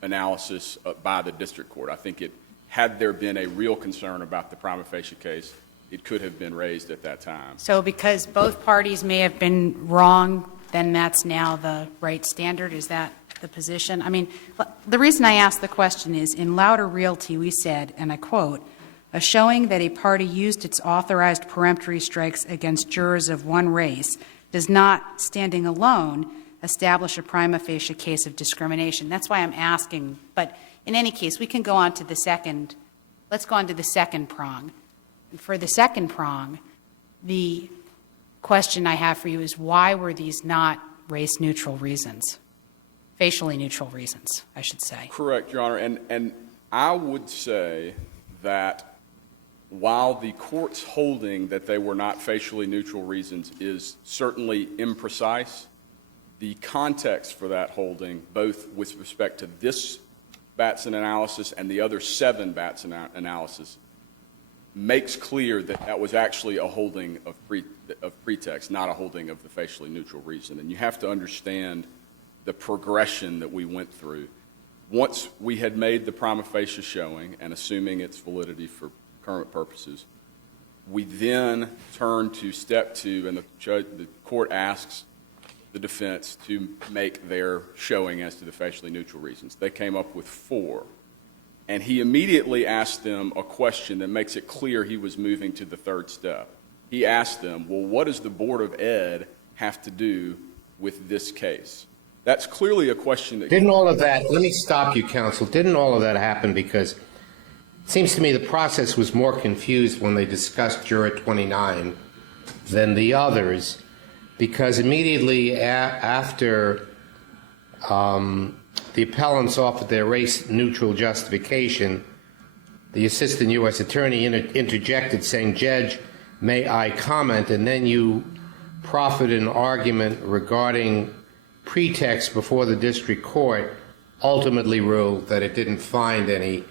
analysis by the district court. I think had there been a real concern about the prima facie case, it could have been raised at that time. So because both parties may have been wrong, then that's now the right standard? Is that the position? I mean, the reason I asked the question is, in Louder Realty, we said, and I quote, "A showing that a party used its authorized peremptory strikes against jurors of one race does not, standing alone, establish a prima facie case of discrimination." That's why I'm asking. But in any case, we can go on to the second. Let's go on to the second prong. For the second prong, the question I have for you is, why were these not race-neutral reasons? Facially neutral reasons, I should say. Correct, Your Honor. And I would say that while the court's holding that they were not facially neutral reasons is certainly imprecise, the context for that holding, both with respect to this Batson analysis and the other 7 Batson analysis, makes clear that that was actually a holding of pretext, not a holding of the facially neutral reason. And you have to understand the progression that we went through. Once we had made the prima facie showing, and assuming its validity for current purposes, we then turned to step 2, and the court asks the defense to make their showing as to the facially neutral reasons. They came up with 4. And he immediately asked them a question that makes it clear he was moving to the third step. He asked them, well, what does the Board of Ed have to do with this case? That's clearly a question that... Didn't all of that, let me stop you, counsel, didn't all of that happen because it seems to me the process was more confused when they discussed Juror 29 than the others, because immediately after the appellants offered their race-neutral justification, the assistant U.S. attorney interjected saying, "Judge, may I comment?" And then you proffered an argument regarding pretext before the district court, ultimately ruled that it didn't find any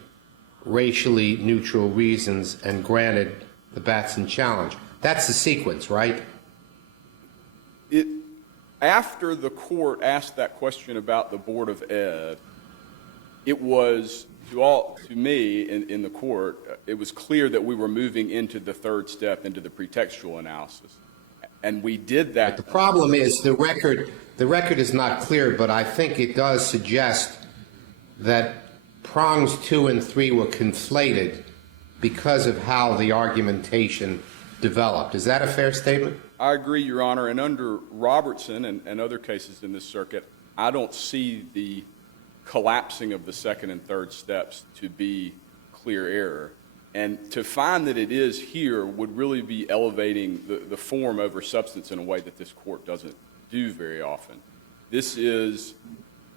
racially neutral reasons and granted the Batson challenge. That's the sequence, right? After the court asked that question about the Board of Ed, it was, to me in the court, it was clear that we were moving into the third step, into the pretextual analysis. And we did that. The problem is the record is not clear, but I think it does suggest that prongs 2 and 3 were conflated because of how the argumentation developed. Is that a fair statement? I agree, Your Honor, and under Robertson and other cases in this circuit, I don't see the collapsing of the second and third steps to be clear error. And to find that it is here would really be elevating the form over substance in a way that this court doesn't do very often. This is,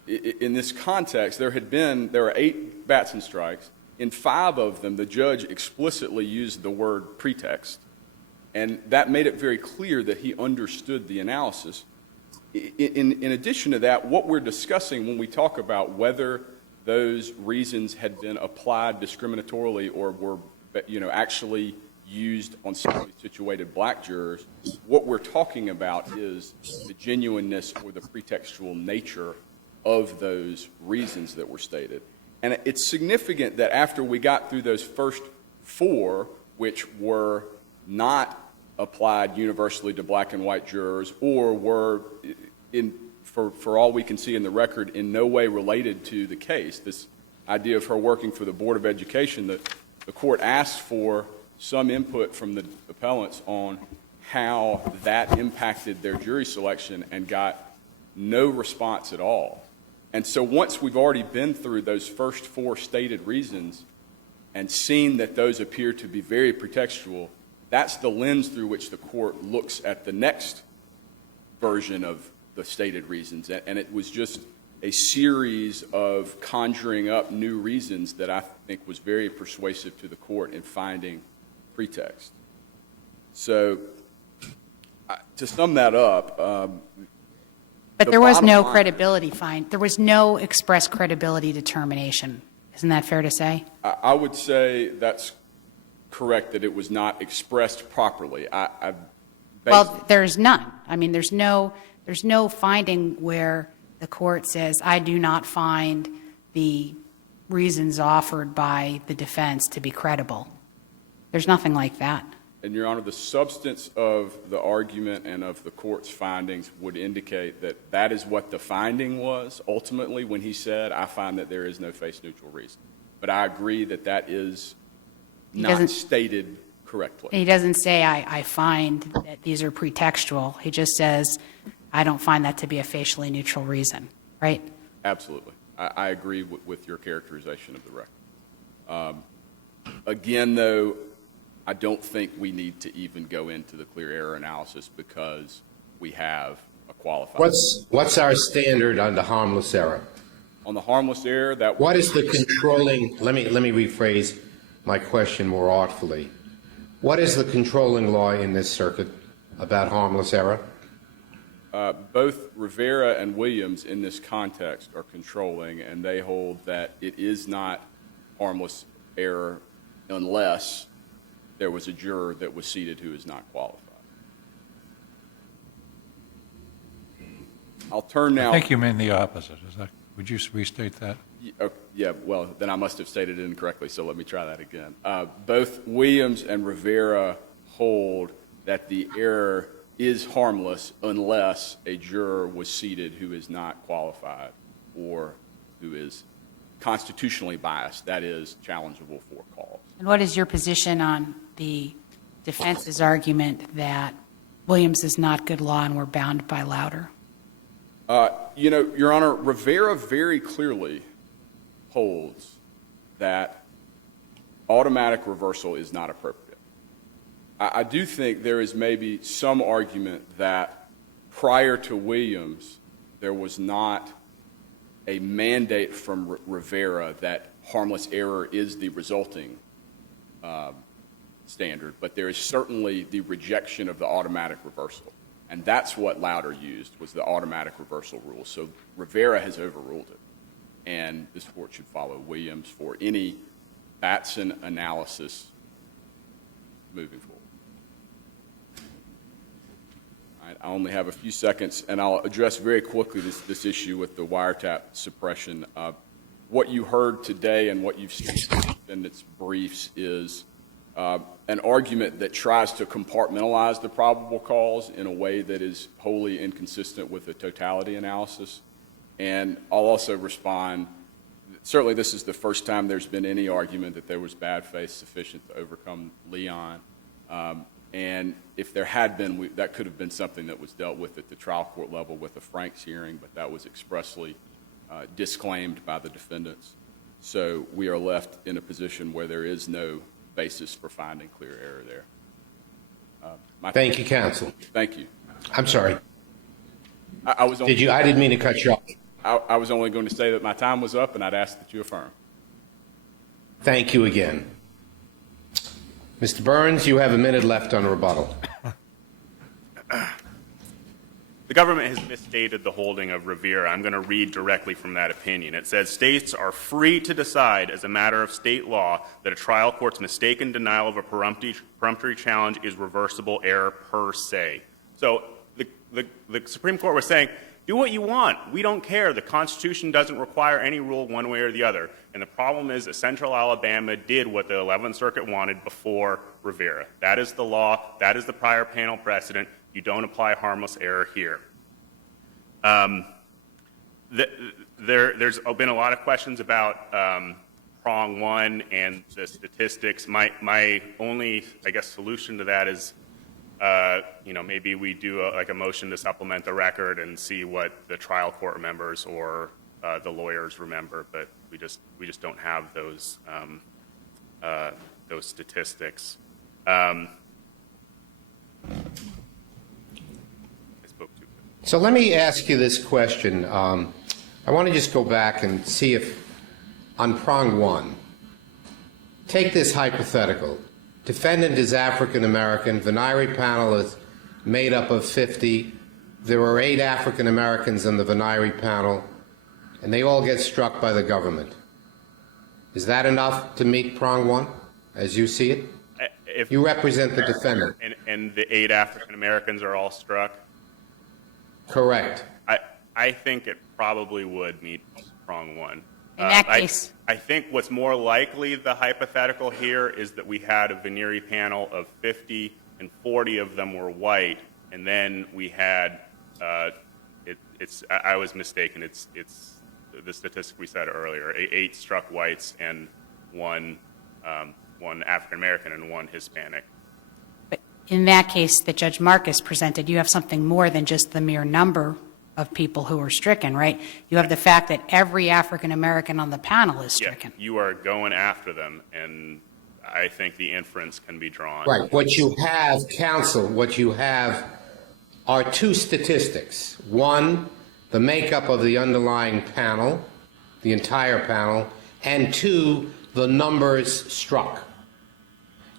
in this context, there are 8 Batson strikes. In 5 of them, the judge explicitly used the word pretext. And that made it very clear that he understood the analysis. In addition to that, what we're discussing when we talk about whether those reasons had been applied discriminatorily or were, actually used on similarly situated black jurors, what we're talking about is the genuineness or the pretextual nature of those reasons that were stated. And it's significant that after we got through those first 4, which were not applied universally to black and white jurors or were, for all we can see in the record, in no way related to the case, this idea of her working for the Board of Education, the court asked for some input from the appellants on how that impacted their jury selection and got no response at all. And so once we've already been through those first 4 stated reasons and seen that those appear to be very pretextual, that's the lens through which the court looks at the next version of the stated reasons. And it was just a series of conjuring up new reasons that I think was very persuasive to the court in finding pretext. So to sum that up, but there was no credibility there was no express credibility determination. Isn't that fair to say? I would say that's correct, that it was not expressed properly. Well, there's none. I mean, there's no finding where the court says, I do not find the reasons offered by the defense to be credible. There's nothing like that. And, Your Honor, the substance of the argument and of the court's findings would indicate that that is what the finding was ultimately when he said, I find that there is no face-neutral reason. But I agree that that is not stated correctly. He doesn't say, I find that these are pretextual. He just says, I don't find that to be a facially neutral reason, right? Absolutely. I agree with your characterization of the record. Again, though, I don't think we need to even go into the clear error analysis because we have a qualified. What's our standard on the harmless error? On the harmless error, what is the controlling? Let me rephrase my question more artfully. What is the controlling law in this circuit about harmless error? Both Rivera and Williams in this context are controlling, and they hold that it is not harmless error unless there was a juror that was seated who is not qualified. I'll turn now. I think you mean the opposite. Would you restate that? Yeah, well, then I must have stated it incorrectly, so let me try that again. Both Williams and Rivera hold that the error is harmless unless a juror was seated who is not qualified or who is constitutionally biased, that is, challengeable for cause. And what is your position on the defense's argument that Williams is not good law and we're bound by Louder? Your Honor, Rivera very clearly holds that automatic reversal is not appropriate. I do think there is maybe some argument that prior to Williams, there was not a mandate from Rivera that harmless error is the resulting standard, but there is certainly the rejection of the automatic reversal. And that's what Louder used, was the automatic reversal rule. So Rivera has overruled it. And this court should follow Williams for any Batson analysis moving forward. All right, I only have a few seconds, and I'll address very quickly this issue with the wiretap suppression. What you heard today and what you've seen in its briefs is an argument that tries to compartmentalize the probable cause in a way that is wholly inconsistent with the totality analysis. And I'll also respond, certainly this is the first time there's been any argument that there was bad faith sufficient to overcome Leon. And if there had been, that could have been something that was dealt with at the trial court level with the Franks hearing, but that was expressly disclaimed by the defendants. So we are left in a position where there is no basis for finding clear error there. Thank you, counsel. Thank you. I'm sorry. I was only, I didn't mean to cut you off. I was only going to say that my time was up, and I'd ask that you affirm. Thank you again. Mr. Burns, you have a minute left on rebuttal. The government has misstated the holding of Rivera. I'm going to read directly from that opinion. It says, states are free to decide as a matter of state law that a trial court's mistaken denial of a peremptory challenge is reversible error per se. So the Supreme Court was saying, do what you want. We don't care. The Constitution doesn't require any rule one way or the other. And the problem is that Central Alabama did what the 11th Circuit wanted before Rivera. That is the law. That is the prior panel precedent. You don't apply harmless error here. There's been a lot of questions about prong one and the statistics. My only, I guess, solution to that is, maybe we do a motion to supplement the record and see what the trial court remembers or the lawyers remember, but we just don't have those statistics. So let me ask you this question. I want to just go back and see if, on prong one, take this hypothetical. Defendant is African American. Venire panel is made up of 50. There are 8 African Americans in the Venire panel, and they all get struck by the government. Is that enough to meet prong one, as you see it? If you represent the defendant. And the 8 African Americans are all struck? Correct. I think it probably would meet prong one. In that case. I think what's more likely, the hypothetical here, is that we had a Venire panel of 50 and 40 of them were white, and then we had, I was mistaken, it's the statistic we said earlier, 8 struck whites and one African American and 1 Hispanic. But in that case that Judge Marcus presented, you have something more than just the mere number of people who are stricken, right? You have the fact that every African American on the panel is stricken. Yeah, you are going after them, and I think the inference can be drawn. Right. What you have, counsel, what you have are 2 statistics. One, the makeup of the underlying panel, the entire panel, and 2, the numbers struck.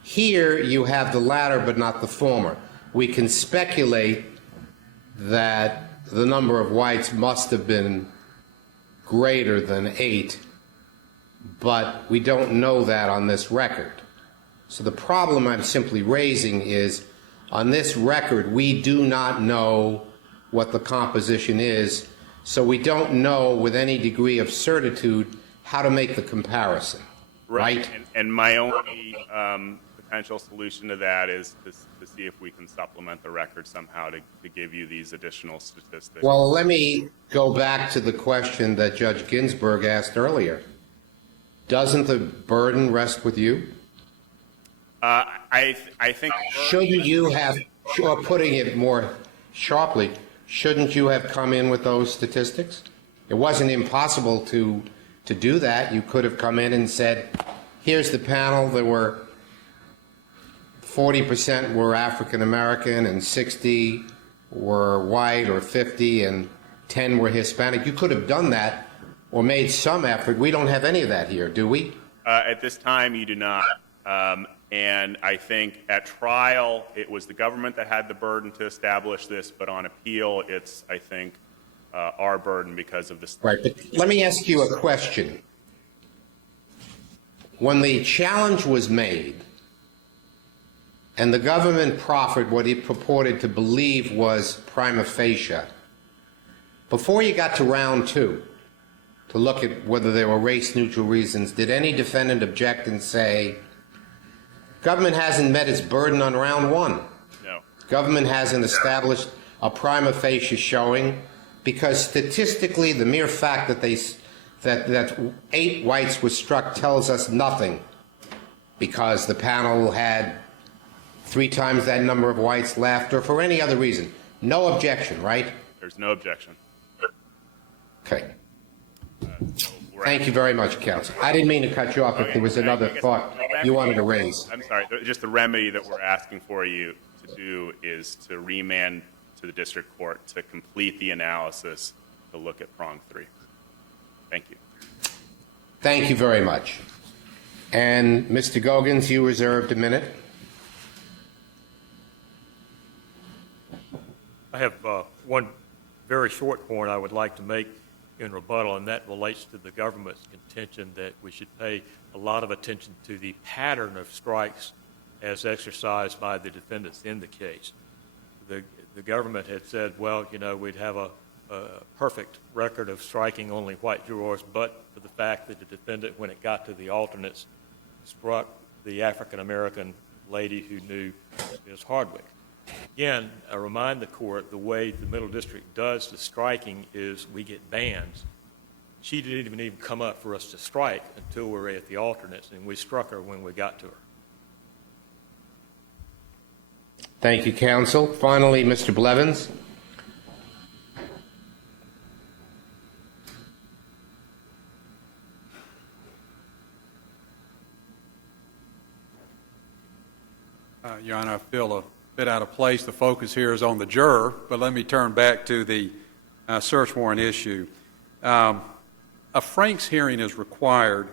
Here you have the latter but not the former. We can speculate that the number of whites must have been greater than 8, but we don't know that on this record. So the problem I'm simply raising is, on this record, we do not know what the composition is, so we don't know with any degree of certitude how to make the comparison, right? And my only potential solution to that is to see if we can supplement the record somehow to give you these additional statistics. Well, let me go back to the question that Judge Ginsburg asked earlier. Doesn't the burden rest with you? I think... Shouldn't you have, or putting it more sharply, shouldn't you have come in with those statistics? It wasn't impossible to do that. You could have come in and said, here's the panel, there were 40% were African American and 60 were white, or 50 and 10 were Hispanic. You could have done that or made some effort. We don't have any of that here, do we? At this time, you do not. And I think at trial, it was the government that had the burden to establish this, but on appeal, it's, I think, our burden because of this. Right, but let me ask you a question. When the challenge was made, and the government proffered what it purported to believe was prima facie, before you got to round 2, to look at whether there were race-neutral reasons, did any defendant object and say, Government hasn't met its burden on round one. No. Government hasn't established a prima facie showing because statistically the mere fact that that 8 whites were struck tells us nothing, because the panel had 3 times that number of whites left, or for any other reason. No objection, right? There's no objection. Okay. We're Thank you very much, counsel. I didn't mean to cut you off if there was another thought you wanted to raise. I'm sorry, just the remedy that we're asking for you to do is to remand to the district court to complete the analysis to look at prong 3. Thank you. Thank you very much. And Mr. Gogans, you reserved a minute. I have one very short point I would like to make in rebuttal, and that relates to the government's contention that we should pay a lot of attention to the pattern of strikes as exercised by the defendants in the case. The government had said, well, you know, we'd have a perfect record of striking only white jurors, but for the fact that the defendant, when it got to the alternates, struck the African-American lady who knew Ms. Hardwick. Again, I remind the court the way the Middle District does the striking is we get bans. She didn't even come up for us to strike until we were at the alternates, and we struck her when we got to her. Thank you, counsel. Finally, Mr. Blevins. Your Honor, I feel a bit out of place. The focus here is on the juror, but let me turn back to the search warrant issue. A Franks hearing is required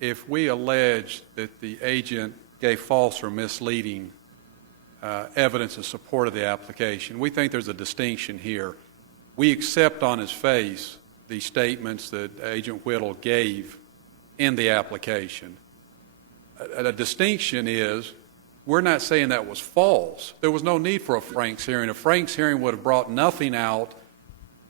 if we allege that the agent gave false or misleading evidence in support of the application. We think there's a distinction here. We accept on his face the statements that Agent Whittle gave in the application. A distinction is we're not saying that was false. There was no need for a Franks hearing. A Franks hearing would have brought nothing out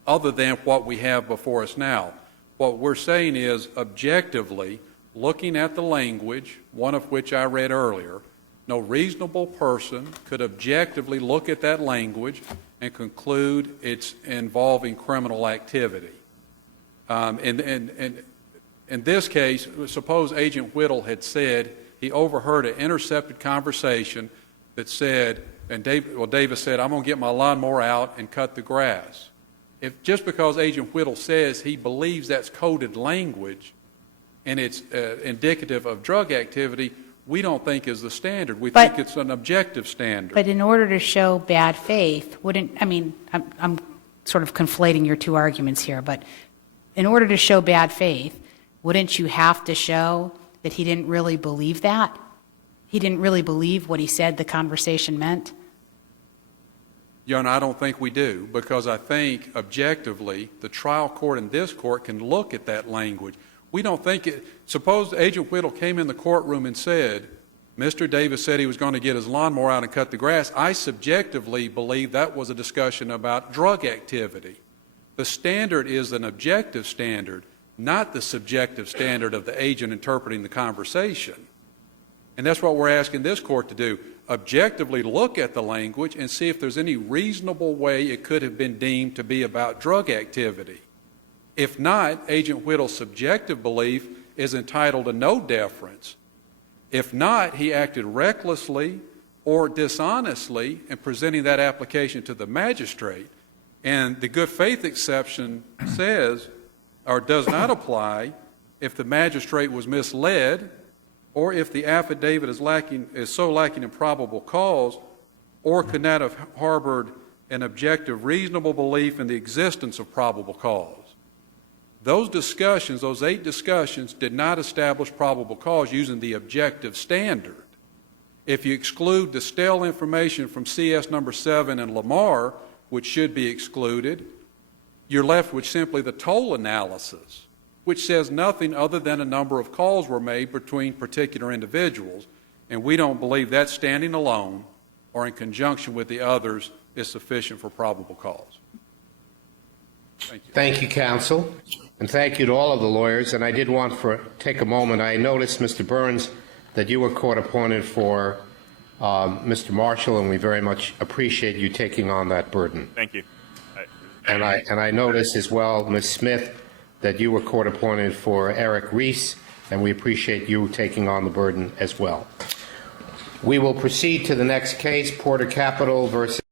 other than what we have before us now. What we're saying is, objectively, looking at the language, one of which I read earlier, no reasonable person could objectively look at that language and conclude it's involving criminal activity. In this case, suppose Agent Whittle had said he overheard an intercepted conversation that said, and Davis said, I'm going to get my lawnmower out and cut the grass. If just because Agent Whittle says he believes that's coded language and it's indicative of drug activity, we don't think is the standard. We think it's an objective standard. But in order to show bad faith, I'm sort of conflating your two arguments here, but in order to show bad faith, wouldn't you have to show that he didn't really believe that? He didn't really believe what he said the conversation meant? Your Honor, I don't think we do, because I think objectively the trial court and this court can look at that language. We don't think it. Suppose Agent Whittle came in the courtroom and said, Mr. Davis said he was going to get his lawnmower out and cut the grass. I subjectively believe that was a discussion about drug activity. The standard is an objective standard, not the subjective standard of the agent interpreting the conversation. And that's what we're asking this court to do. Objectively look at the language and see if there's any reasonable way it could have been deemed to be about drug activity. If not, Agent Whittle's subjective belief is entitled to no deference. If not, he acted recklessly or dishonestly in presenting that application to the magistrate. And the good faith exception says, or does not apply, if the magistrate was misled, or if the affidavit is so lacking in probable cause, or could not have harbored an objective reasonable belief in the existence of probable cause. Those discussions, those 8 discussions, did not establish probable cause using the objective standard. If you exclude the stale information from CS number 7 and Lamar, which should be excluded, you're left with simply the toll analysis, which says nothing other than a number of calls were made between particular individuals, and we don't believe that standing alone or in conjunction with the others is sufficient for probable cause. Thank you. Thank you, counsel, and thank you to all of the lawyers. And I did want to take a moment. I noticed Mr. Burns that you were court appointed for Mr. Marshall, and we very much appreciate you taking on that burden. Thank you. And I noticed as well, Ms. Smith, that you were court appointed for Eric Reese, and we appreciate you taking on the burden as well. We will proceed to the next case, Porter Capital versus